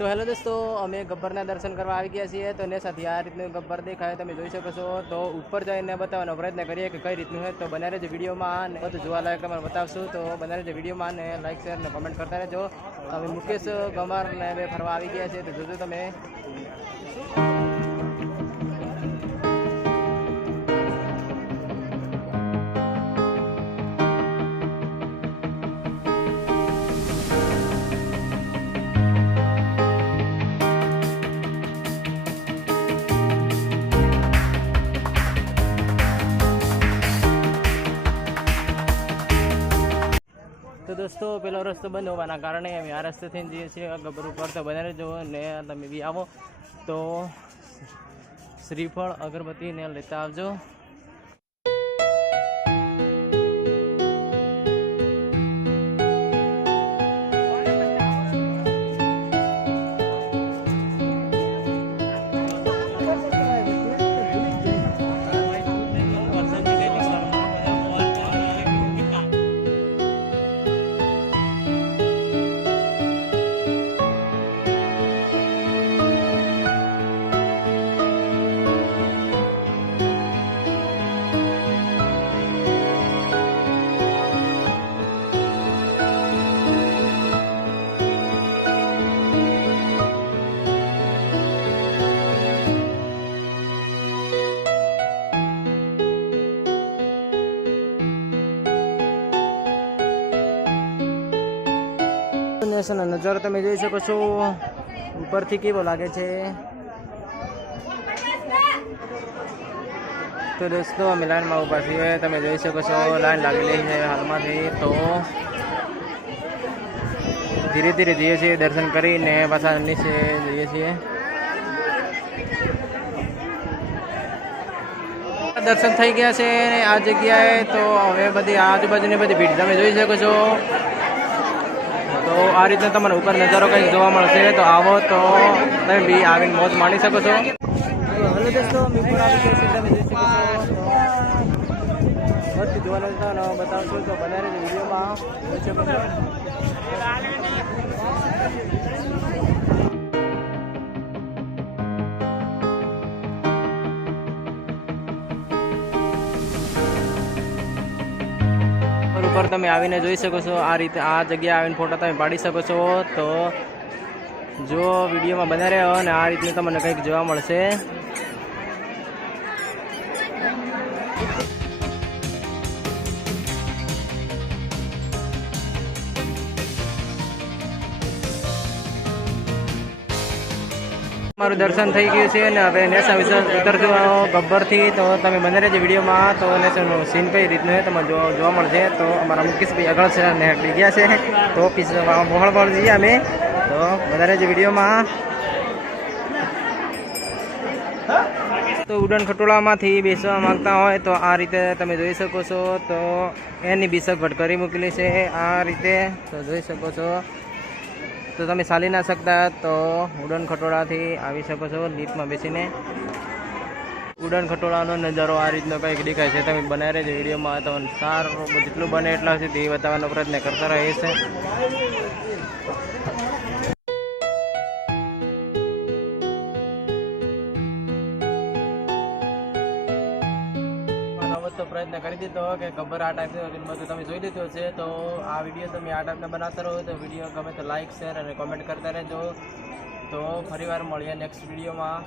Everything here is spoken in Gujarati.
તો હેલો દોસ્તો, અમે ગબ્બરના દર્શન કરવા આવી ગયા છીએ. તો ને સાથે આ રીતનું ગબ્બર દેખાય, તમે જોઈ શકો છો. તો ઉપર જઈને બતાવવાનો પ્રયત્ન કરીએ કે કઈ રીતનું છે. તો બનારે જ વિડીયોમાં બધું જોવાલાયક તમારે બતાવશું. તો બનારે જ વિડીયોમાં ને લાઈક શેર ને કમેન્ટ કરતા રહેજો. હવે મુકેશ ગમારને બે ફરવા આવી ગયા છે તો જોજો તમે. દોસ્તો પેલો રસ્તો બંધ હોવાના કારણે અમે આ રસ્તેથી જઈએ છીએ ગબ્બર ઉપર તો બધાને જુઓ ને તમે બી આવો. તો શ્રીફળ, અગરબત્તી ને લેતા આવજો. નેશનનો નજારો તમે જોઈ શકો છો. ઉપરથી કેવો લાગે છે? તો દોસ્તો, અમે લાઈનમાં ઊભા છીએ. તમે જોઈ શકો છો, લાઈન લાગેલી છે હાલમાંથી. તો ધીરે ધીરે જઈએ છીએ દર્શન કરીને પાછા નીચે જઈએ છીએ. દર્શન થઈ ગયા છે આ જગ્યાએ. તો હવે બધી આજુબાજુની બધી ભીડ તમે જોઈ શકો છો. તો આ રીતના તમને ઉપર નજારો કંઈક જોવા મળશે. તો આવો તો તમે બી આવીને મોજ માણી શકો છો. હલો જોવાનું બતાવશું તો બનારે વિડીયોમાં. ઉપર તમે આવીને જોઈ શકો છો, આ રીતે આ જગ્યાએ આવીને ફોટા તમે પાડી શકો છો. તો જો વિડીયોમાં બના રહ્યો અને આ રીતનું તમને કંઈક જોવા મળશે. મારું દર્શન થઈ ગયું છે અને હવે નેસા વિશે ઉતરજો ગબ્બરથી. તો તમે બને રહેજો વિડીયોમાં. તો નેસાનું સીન કઈ રીતનું છે તમે જો- જોવા મળશે. તો અમારા મુકેશભાઈ આગળ છે અને નીકળી ગયા છે. તો પીસ મોહળ પર જઈએ અમે. તો બને રહેજો વિડીયોમાં. તો ઉડન ખટોળામાંથી બેસવા માંગતા હોય તો આ રીતે તમે જોઈ શકો છો. તો એની બીસક ભટકરી કરી મૂકેલી છે. આ રીતે તો જોઈ શકો છો. તો તમે ચાલી ના શકતા તો ઉડન ખટોળાથી આવી શકો છો લીફ્ટમાં બેસીને. ઉડન ખટોળાનો નજારો આ રીતનો કંઈક દેખાય છે. તમે બનાવી રહેજો વિડીયોમાં તમને સારું જેટલું બને એટલા સુધી બતાવવાનો પ્રયત્ન કરતા રહે તો પ્રયત્ન કરી દીધો કે ખબર આ ટાઈપનું બધું તમે જોઈ લીધું છે તો આ વીડિયો તમે આ ટાઈપના બનાવતા રહો, તો વીડિયો ગમે તો લાઇક શેર અને કોમેન્ટ કરતા રહેજો. તો ફરીવાર મળીએ નેક્સ્ટ વિડીયોમાં